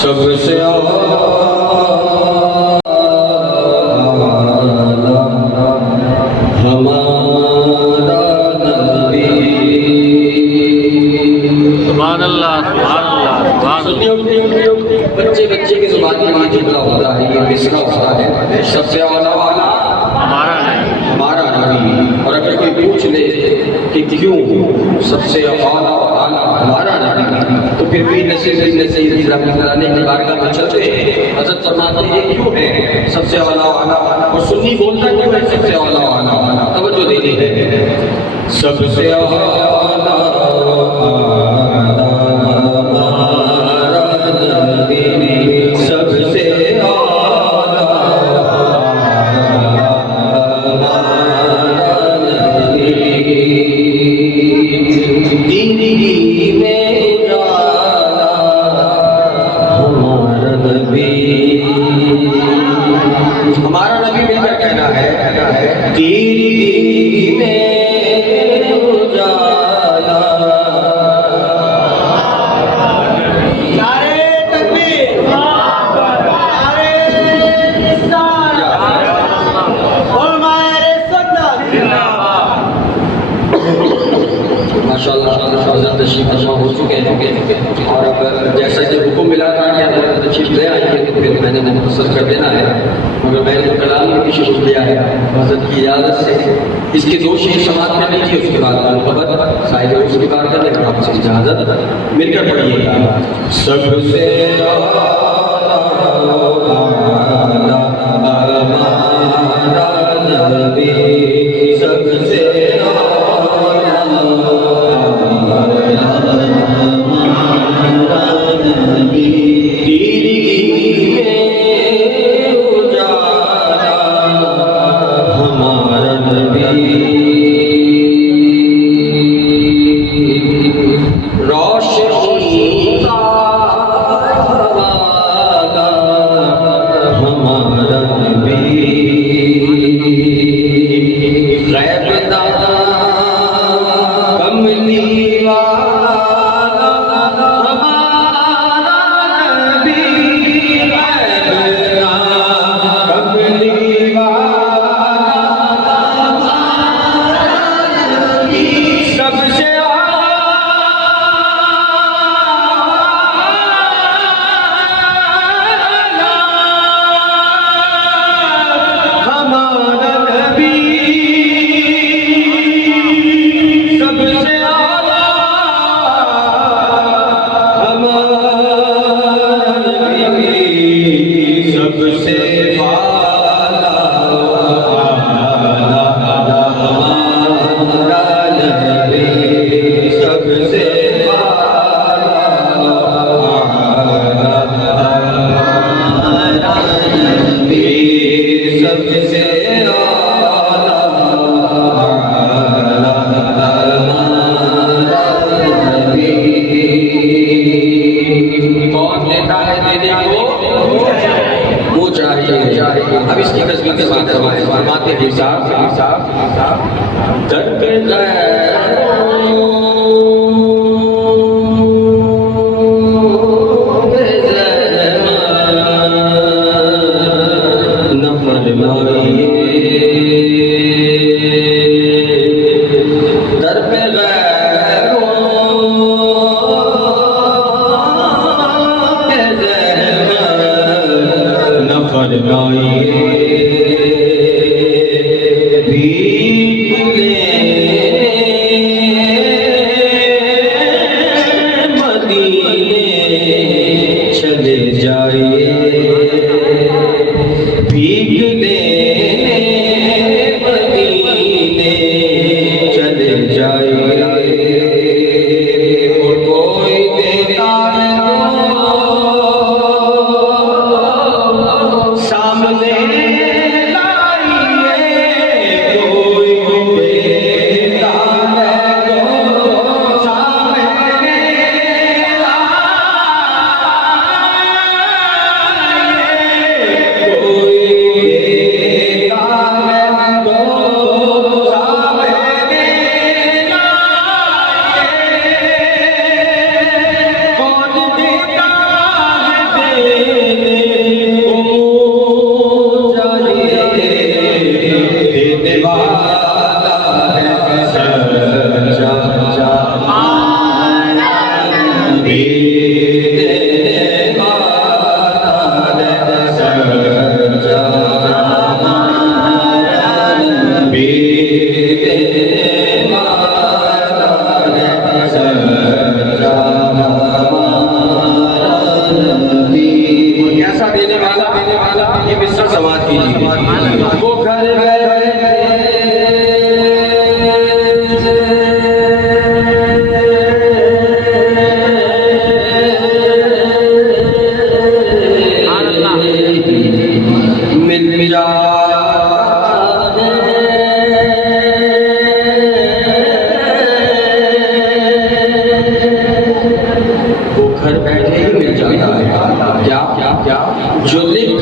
सबसे बच्चे बच्चे की जुबान में ये जुमला होता है, ये मिसरा होता है, सबसे आला वाला हमारा नबी। और अगर कोई पूछ ले कि क्यों सबसे आला वाला हमारा नबी, तो फिर भी नसीब की बारगाह में चलते हैं। हज़रत फरमाते हैं क्यों है सबसे आला वाला, और सुन्नी बोलता क्यों है सबसे आला वाला, तवज्जो देनी है। सबसे आला हमारा नबी मिलकर कहना है तेरी में उजाला। नारे तकबीर, नारे रिसालत, उलमाए सुन्नत जिंदाबाद। माशाअल्लाह तशरीफ फरमा हो चुके हैं, और अब जैसा कि हुक्म मिला था कि अगर तशरीफ ले आएंगे तो फिर मैंने मुख्तसर कर देना है, मगर मैंने तो कलाम भी शुरू किया है हज़रत की इजाज़त से। इसके दो शेर समाप्त करनी थी, उसके बाद साहिब उसकी बात करने का आपसे इजाज़त, मिलकर पढ़िएगा। सबसे अब इसकी तस्वीर के साथ फरमाते हैं साहब क्या जो लिख